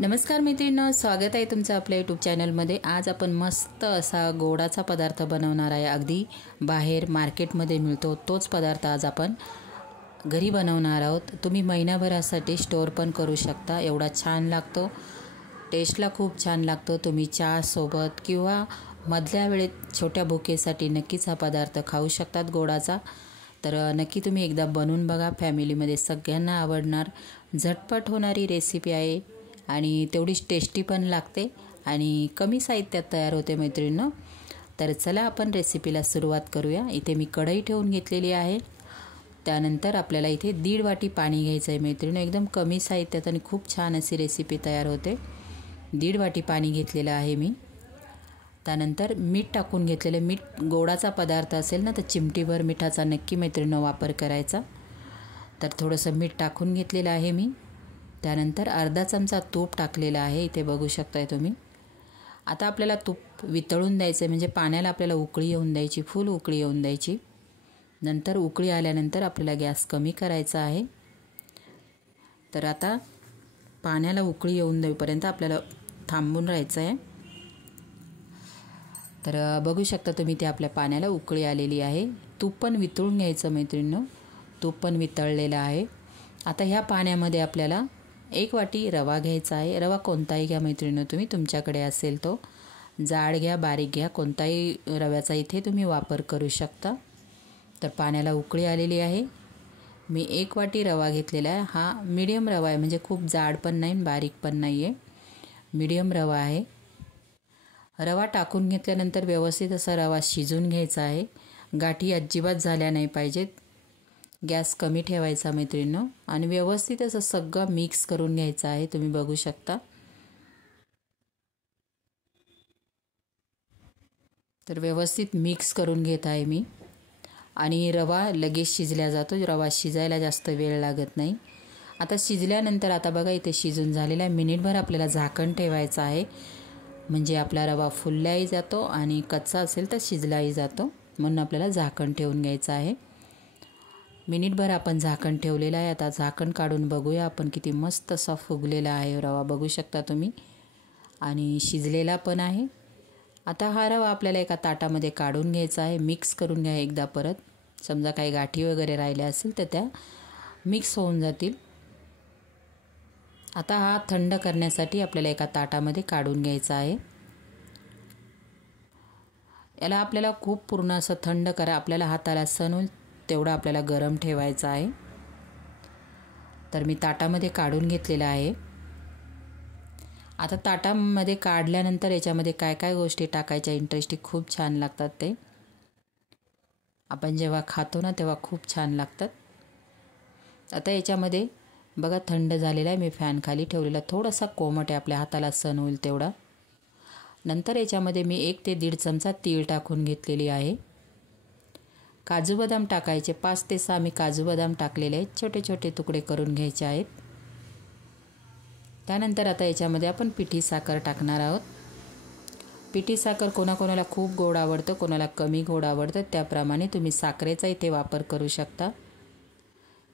नमस्कार मैत्रिणींनो, स्वागत आहे तुमचं आपल्या यूट्यूब चॅनलमध्ये। आज आपण मस्त असा गोडाचा पदार्थ बनवणार आहे। अगदी बाहेर मार्केटमध्ये मिळतो तोच पदार्थ आज आपण घरी बनवणार आहोत। तुम्ही महिनाभरासाठी स्टोअर पण करू शकता, एवढा छान लागतो, टेस्टला खूप छान लागतो। तुम्ही चहा सोबत किंवा मधल्या वेळेत छोट्या भुकेसाठी नक्कीच हा पदार्थ खाऊ शकतात गोडाचा। तर नक्की तुम्ही एकदा बनवून बघा, फॅमिलीमध्ये सगळ्यांना आवडणार, झटपट होणारी रेसिपी आहे आणि तेवढीच टेस्टी पण लागते आणि कमी साहित्यात तयार होते मैत्रिणींनो। तर चला आपण रेसिपीला सुरुवात करूया। इथे मी कढई ठेवून घेतलेली आहे। त्यानंतर आपल्याला इथे 1.5 वाटी पाणी घ्यायचं आहे मैत्रिणींनो। एकदम कमी साहित्यात आणि खूप छान अशी रेसिपी तयार होते। 1.5 वाटी पाणी घेतलेलं आहे मी। त्यानंतर मीठ टाकून घेतलेलं, मीठ गोडाचा पदार्थ असेल ना तर चिमटीभर मिठाचा नक्की मैत्रिणींनो वापर करायचा। तर थोडंसं मीठ टाकून घेतलेलं आहे मी। त्यानंतर अर्धा चमचा तूप टाकलेला आहे, इथे बघू शकताय तुम्ही। आता आपल्याला तूप वितळून द्यायचं आहे, म्हणजे पाण्याला आपल्याला उकळी येऊन द्यायची, फुल उकळी येऊन द्यायची। नंतर उकळी आल्यानंतर आपल्याला गॅस कमी करायचा आहे। तर आता पाण्याला उकळी येऊन देईपर्यंत आपल्याला थांबून राहायचं आहे। तर बघू शकता तुम्ही, ते आपल्या पाण्याला उकळी आलेली आहे। तूप पण वितळून घ्यायचं मैत्रिणींनो, तूप पण वितळलेलं आहे। आता ह्या पाण्यामध्ये आपल्याला 1 वाटी रवा घ्यायचा आहे। रवा कोणताही घ्या मैत्रिणींनो, तुम्ही तुमच्याकडे असेल तो, जाड घ्या बारीक घ्या, कोणताही रव्याचा इथे तुम्ही वापर करू शकता। तर पाण्याला उकळी आलेली आहे। मी 1 वाटी रवा घेतलेला आहे। हा मीडियम रवा आहे, म्हणजे खूप जाड पण नाही बारीक पण नाही आहे, मीडियम रवा आहे। रवा टाकून घेतल्यानंतर व्यवस्थित असा रवा शिजून घ्यायचा आहे, गाठी अजिबात झाल्या नाही पाहिजेत। गॅस कमी ठेवायचा मैत्रिणींनो आणि व्यवस्थित असं सगळं मिक्स करून घ्यायचं आहे। तुम्ही बघू शकता। तर व्यवस्थित मिक्स करून घेत आहे मी आणि रवा लगेच शिजल्या जातो, रवा शिजायला जास्त वेळ लागत नाही। आता शिजल्यानंतर आता बघा इथे शिजून झालेला आहे। मिनिटभर आपल्याला झाकण ठेवायचं आहे, म्हणजे आपला रवा फुललाही जातो आणि कच्चा असेल तर शिजलाही जातो, म्हणून आपल्याला झाकण ठेवून घ्यायचं आहे। मिनिटभर आपण झाकण ठेवलेलं आहे। आता झाकण काढून बघूया आपण, किती मस्त असा फुगलेला आहे रवा, बघू शकता तुम्ही, आणि शिजलेला पण आहे। आता हा रवा आपल्याला एका ताटामध्ये काढून घ्यायचा आहे, मिक्स करून घ्या एकदा परत, समजा काही गाठी वगैरे राहिल्या असेल तर त्या मिक्स होऊन जातील। आता हा थंड करण्यासाठी आपल्याला एका ताटामध्ये काढून घ्यायचा आहे। याला आपल्याला खूप पूर्ण असं थंड करा, आपल्याला हाताला सण होईल तेवढा आपल्याला गरम ठेवायचा आहे। तर मी ताटामध्ये काढून घेतलेला आहे। आता ताटामध्ये काढल्यानंतर याच्यामध्ये काय काय गोष्टी टाकायच्या इंटरेस्टिंग, खूप छान लागतात ते, आपण जेव्हा खातो ना तेव्हा खूप छान लागतात। आता याच्यामध्ये बघा थंड झालेला आहे, मी फॅन खाली ठेवलेला, थोडासा कोमट आहे, आपल्या हाताला सण होईल तेवढा। नंतर याच्यामध्ये मी 1 ते 1.5 चमचा तीळ टाकून घेतलेली आहे। काजू बदाम टाकायचे, 5 ते 6 मी काजू बदाम टाकलेले आहेत, छोटे छोटे तुकडे करून घ्यायचे आहेत। त्यानंतर आता याच्यामध्ये आपण पिठी साखर टाकणार आहोत। पिठी साखर कोणाकोणाला खूप गोड आवडतं, कोणाला कमी गोड आवडतं, त्याप्रमाणे तुम्ही साखरेचा इथे वापर करू शकता।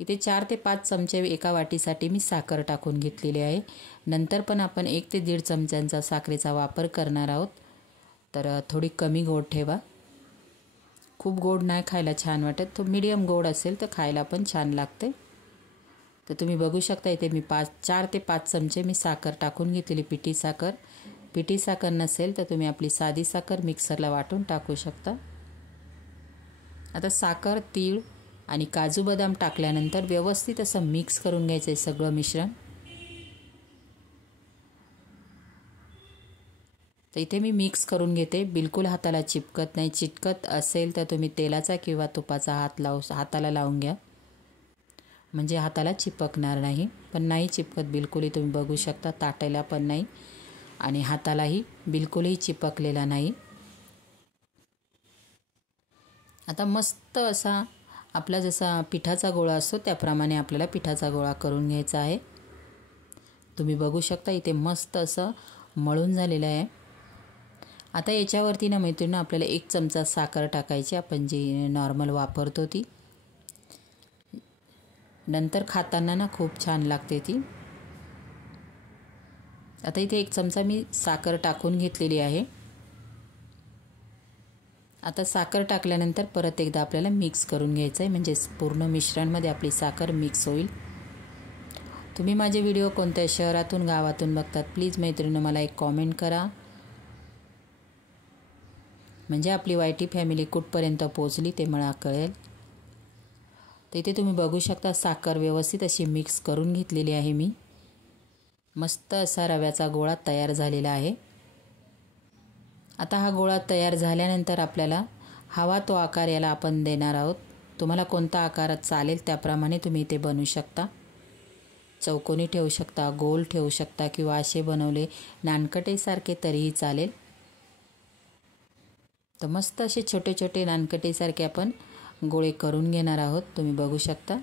इथे 4 ते 5 चमचे एका वाटीसाठी मी साखर टाकून घेतलेली आहे। नंतर पण आपण 1 ते 1.5 चमच्यांचा साखरेचा वापर करणार आहोत, तर थोडी कमी गोड ठेवा, खूप गोड नाही खायला छान वाटत, तो मीडियम गोड असेल तर खायला पण छान लागते। तर तुम्ही बघू शकता इथे मी 4 ते 5 चमचे मी साखर टाकून घेतलेली, पिठी साखर। पिठी साखर नसेल तर तुम्ही आपली साधी साखर मिक्सरला वाटून टाकू शकता। आता साखर, तीळ आणि काजू बदाम टाकल्यानंतर व्यवस्थित असं मिक्स करून घ्यायचं आहे सगळं मिश्रण। तर इथे मी मिक्स करून घेते, बिलकुल हाताला चिपकत नाही, चिटकत असेल तर तुम्ही तेलाचा किंवा तुपाचा हाताला लावून घ्या, म्हणजे हाताला चिपकणार नाही, पण नाही चिपकत बिलकुलही, तुम्ही बघू शकता, ताटायला पण नाही आणि हातालाही बिलकुलही चिपकलेला नाही। आता मस्त असा आपला जसा पिठाचा गोळा असतो त्याप्रमाणे आपल्याला पिठाचा गोळा करून घ्यायचा आहे। तुम्ही बघू शकता इथे मस्त असं मळून झालेलं आहे। आता याच्यावरती ना मैत्रिणींनो आपल्याला 1 चमचा साखर टाकायची, आपण जी नॉर्मल वापरतो ती, नंतर खाताना ना खूप छान लागते ती। आता इथे 1 चमचा मी साखर टाकून घेतलेली आहे। आता साखर टाकल्यानंतर परत एकदा आपल्याला मिक्स करून घ्यायचं आहे, म्हणजे पूर्ण मिश्रणमध्ये आपली साखर मिक्स होईल। तुम्ही माझे व्हिडिओ कोणत्या शहरातून गावातून बघतात प्लीज मैत्रिणींनो मला एक कॉमेंट करा, म्हणजे आपली YT फॅमिली कुठपर्यंत पोहोचली ते मला कळेल। तर इथे तुम्ही बघू शकता साखर व्यवस्थित अशी मिक्स करून घेतलेली आहे मी। मस्त असा रव्याचा गोळा तयार झालेला आहे। आता हा गोळा तयार झाल्यानंतर आपल्याला हवा तो आकार याला आपण देणार आहोत। तुम्हाला कोणता आकार चालेल त्याप्रमाणे तुम्ही इथे बनवू शकता। चौकोनी ठेवू शकता, गोल ठेवू शकता किंवा असे बनवले नानकटेसारखे तरीही चालेल। तर मस्त असे छोटे छोटे नानकटेसारखे आपण गोळे करून घेणार आहोत। तुम्ही बघू शकता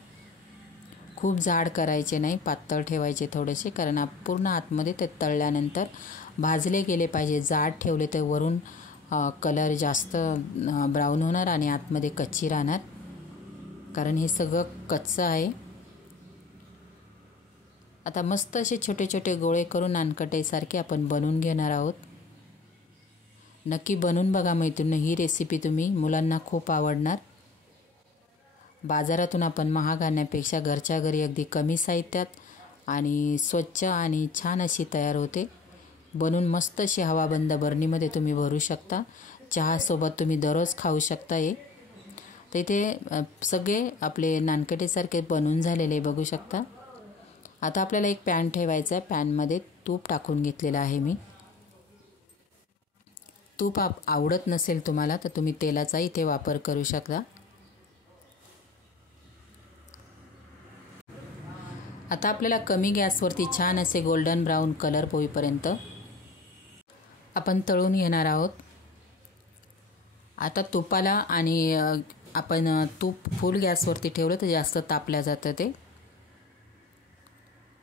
खूप जाड करायचे नाही, पातळ ठेवायचे थोडेसे, कारण पूर्ण आतमध्ये ते तळल्यानंतर भाजले गेले पाहिजे। जाड ठेवले तर वरून कलर जास्त ब्राऊन होणार आणि आतमध्ये कच्ची राहणार, कारण हे सगळं कच्चं आहे। आता मस्त असे छोटे छोटे गोळे करून नानकटेसारखे आपण बनवून घेणार आहोत। नक्की बनवून बघा मैत्रिणी, ही रेसिपी तुम्ही मुलांना खूप आवडणार। बाजारातून आपण महाग आणण्यापेक्षा घरच्या घरी अगदी कमी साहित्यात आणि स्वच्छ आणि छान अशी तयार होते। बनवून मस्त अशी हवाबंद बरणीमध्ये तुम्ही भरू शकता। चहासोबत तुम्ही दररोज खाऊ शकता हे। तर इथे सगळे आपले नानकटेसारखे बनवून झालेले बघू शकता। आता आपल्याला एक पॅन ठेवायचा आहे, पॅनमध्ये तूप टाकून घेतलेलं आहे मी। तूप आवडत नसेल तुम्हाला तर तुम्ही तेलाचा इथे वापर करू शकता। आता आपल्याला कमी गॅसवरती छान असे गोल्डन ब्राऊन कलर होईपर्यंत आपण तळून घेणार आहोत। आता तुपाला आणि आपण तूप फुल गॅसवरती ठेवलं तर जास्त तापल्या जातं ते।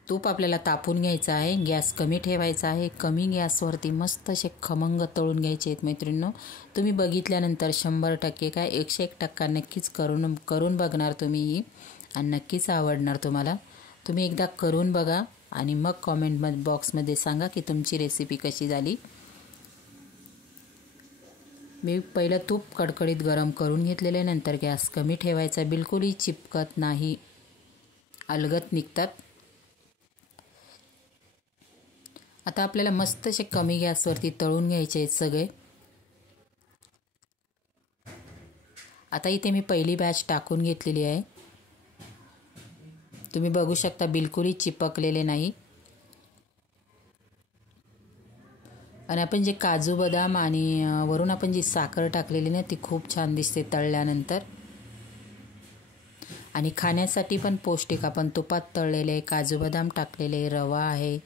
तूप आपल्याला तापून घ्यायचं आहे, गॅस कमी ठेवायचा आहे। कमी गॅसवरती मस्त असे खमंग तळून घ्यायचे आहेत मैत्रिणींनो। तुम्ही बघितल्यानंतर 100% काय 101% नक्कीच करून बघणार तुम्ही आणि नक्कीच आवडणार तुम्हाला। तुम्ही एकदा करून बघा आणि मग कॉमेंट बॉक्समध्ये सांगा की तुमची रेसिपी कशी झाली। मी पहिलं तूप कडकडीत गरम करून घेतलेले, नंतर गॅस कमी ठेवायचा, बिलकुलही चिपकत नाही, अलगद निघतात। आता आपल्याला मस्त असे कमी गॅसवरती तळून घ्यायचे आहेत सगळे। आता इथे मी पहिली बॅच टाकून घेतलेली आहे। तुम्ही बघू शकता बिलकुलही चिपकलेले नाही। आणि आपण जे काजू बदाम आणि वरून आपण जी साखर टाकलेली ना ती खूप छान दिसते तळल्यानंतर, आणि खाण्यासाठी पण पौष्टिक। आपण तुपात तळलेले काजू बदाम टाकलेले, रवा आहे,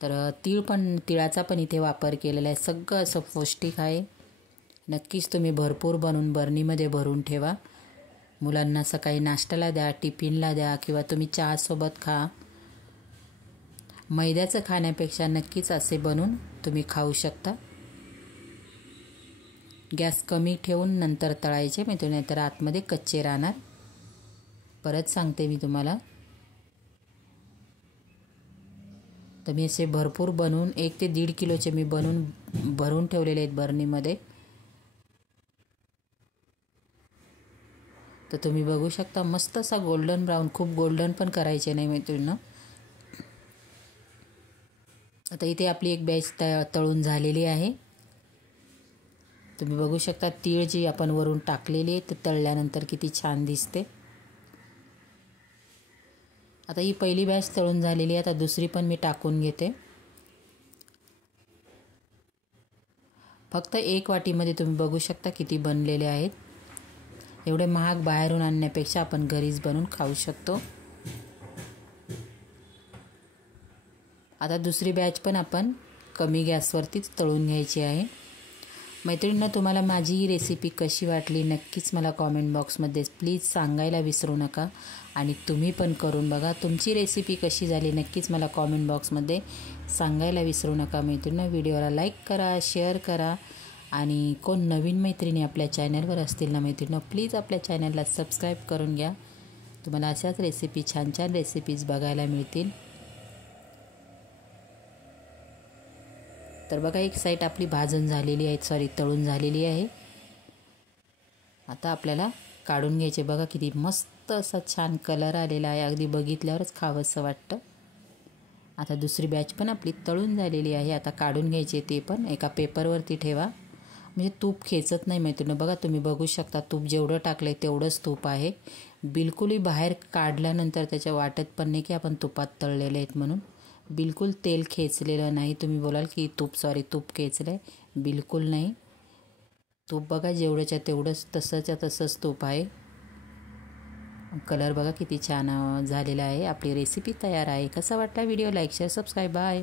तर तिळाचा पण इथे वापर केलेला आहे। सगळं असं पौष्टिक आहे। नक्कीच तुम्ही भरपूर बनवून बरणीमध्ये भरून ठेवा। मुलांना सकाळी नाश्त्याला द्या, टिफिनला द्या किंवा तुम्ही चहासोबत खा। मैद्याचं खाण्यापेक्षा नक्कीच असे बनवून तुम्ही खाऊ शकता। गॅस कमी ठेवून नंतर तळायचे म्हणजे नाहीतर आतमध्ये कच्चे राहणार। परत सांगते मी तुम्हाला। तर मी असे भरपूर बनवून 1 ते 1.5 किलोचे मी बनवून भरून ठेवलेले आहेत बरणीमध्ये। तर तुम्ही बघू शकता मस्त असा गोल्डन ब्राऊन, खूप गोल्डन पण करायचे नाही मैत्रिणींनो। आता इथे आपली एक बॅच तळून झालेली आहे। तुम्ही बघू शकता तीळ जी आपण वरून टाकलेली आहे ते तळल्यानंतर किती छान दिसते। आता ही पहिली बॅच तळून झालेली आहे, आता दुसरी पण मी टाकून घेते। फक्त 1 वाटीमध्ये तुम्ही बघू शकता किती बनलेले आहेत। एवढे महाग बाहेरून आणण्यापेक्षा आपण घरीच बनवून खाऊ शकतो। आता दुसरी बॅच पण आपण कमी गॅसवरतीच तळून घ्यायची आहे। मैत्रिणींनो तुम्हाला माझी ही रेसिपी कशी वाटली नक्कीच मला कॉमेंट बॉक्समध्ये प्लीज सांगायला विसरू नका, आणि तुम्ही पण करून बघा। तुमची रेसिपी कशी झाली नक्कीच मला कॉमेंट बॉक्समध्ये सांगायला विसरू नका मैत्रिणींनो। व्हिडिओला लाईक करा, शेअर करा, आणि कोण नवीन मैत्रिणी आपल्या चॅनलवर असतील ना मैत्रिणींनो प्लीज आपल्या चॅनलला सबस्क्राईब करून घ्या। तुम्हाला अशाच रेसिपी छान छान रेसिपीज बघायला मिळतील। तर बघा एक साईड आपली भाजून झालेली आहे, सॉरी तळून झालेली आहे. आता आपल्याला काढून घ्यायचे. बघा किती मस्त असा छान कलर आलेला आहे, अगदी बघितल्यावरच खावंसं वाटतं. आता दुसरी बॅच पण आपली तळून झालेली आहे. आता काढून घ्यायचे, ते पण एका पेपरवरती ठेवा, म्हणजे तूप खेचत नाही मैत्रिणी. बघा तुम्ही बघू शकता तूप जेवढं टाकलं आहे तेवढंच तूप आहे. बिलकुलही बाहेर काढल्यानंतर त्याच्या वाटत पण नाही की आपण तुपात तळलेले आहेत म्हणून. बिलकुल तेल खेचलेलं नाही. तुम्ही बोलाल की तूप खेचलं आहे, बिलकुल नाही. तूप बघा जेवढ्याच्या तेवढंच तसंच्या तसंच तूप आहे. कलर बघा किती छान झालेला आहे. आपली रेसिपी तयार आहे. कसा वाटला video? Like share subscribe. Bye.